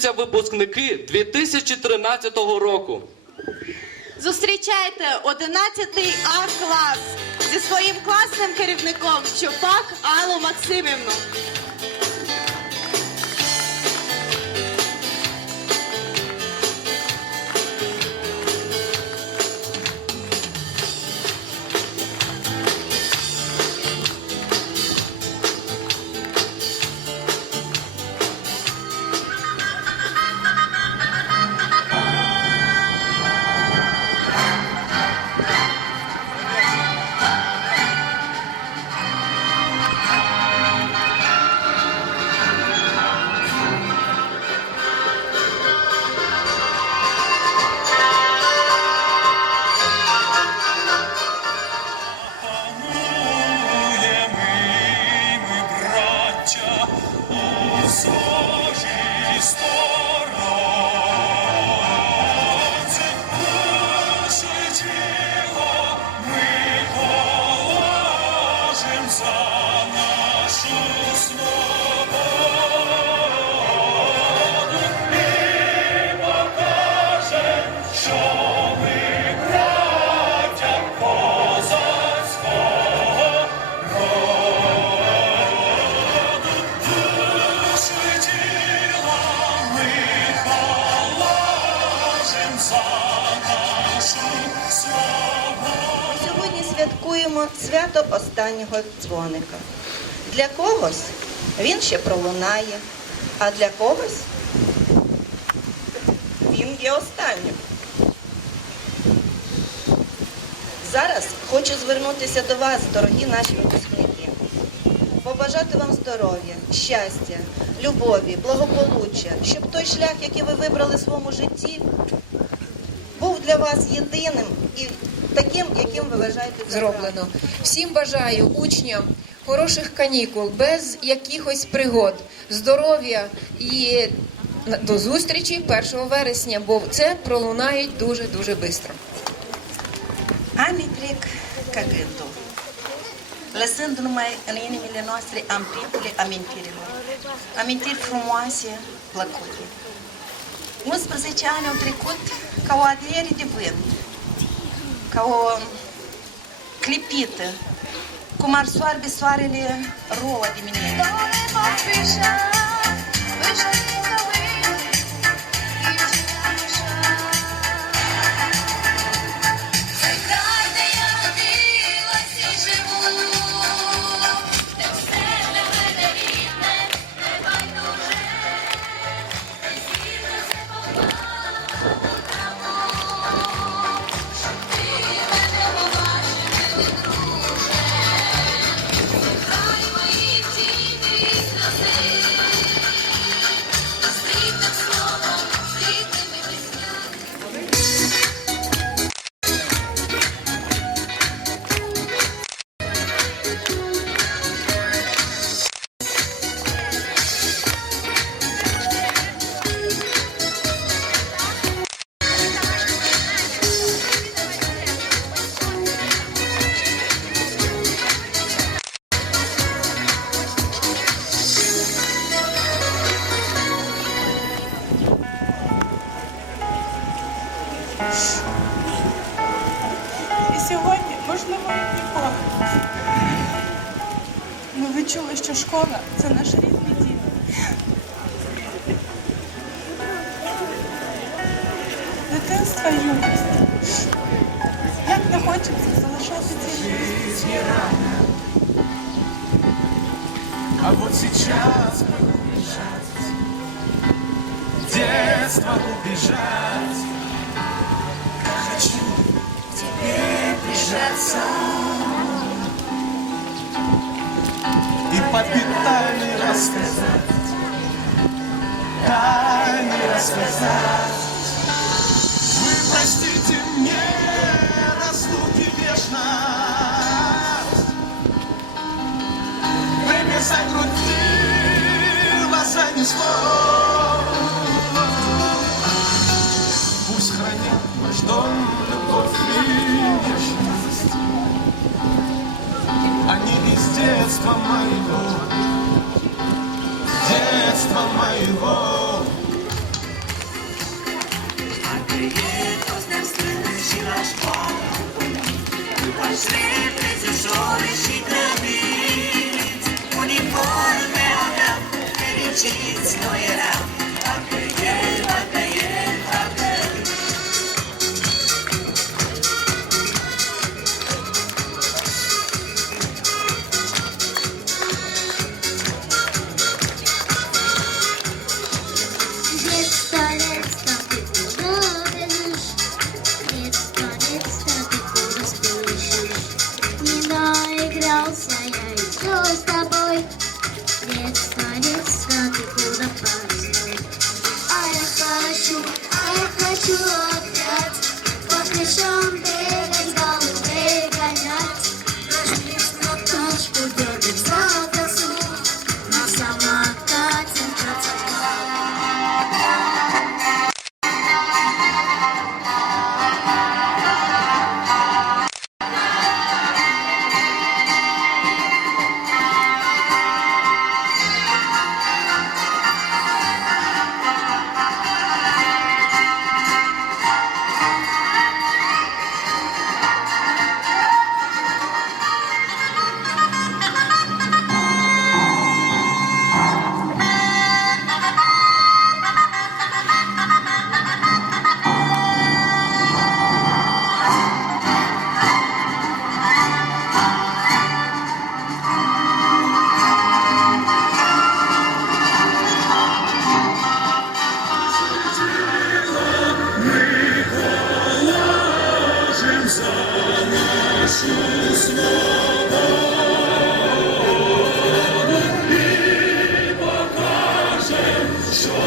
запрошуються випускники 2013 року. Зустрічайте 11 А клас зі своїм класним керівником Чупак Аллу Максимівну. У свято останнього дзвоника. Для когось він ще пролунає, а для когось він є останнім. Зараз хочу звернутися до вас, дорогі наші випускники, побажати вам здоров'я, щастя, любові, благополуччя, щоб той шлях, який ви вибрали в своєму житті, був для вас єдиним і таким, яким ви вважаєте зроблено. Всім бажаю учням хороших канікул, без якихось пригод, здоров'я і до зустрічі 1 вересня, бо це пролунає дуже дуже швидко. Trec ca gândul, lăsând numai în inimile noastre amprentele amintirilor. Amintiri frumoase, plăcute. 11 ani au trecut ca o adere de vânt, ca o clipită, cum ar soarbe soarele roa dimineața. Цей сьогодні, можливо, і ніколи. Ми відчули, що школа це наш рідний дім. Дитинство і юність. Як не хочеться залишати ці місця. А вот сейчас бы убежать, детство убежать. Хочу к тебе прижаться и побед тайны рассказать, тайны рассказать. Вы простите мне разлуки вечность. Время закрутило, занесло. Мы ждем любовь вечности, а не из детства моего, детства моего. А ты едешь на встречи Пошли, призешор, ищи грабить, униформе, а перечить, но я you up that, what they show So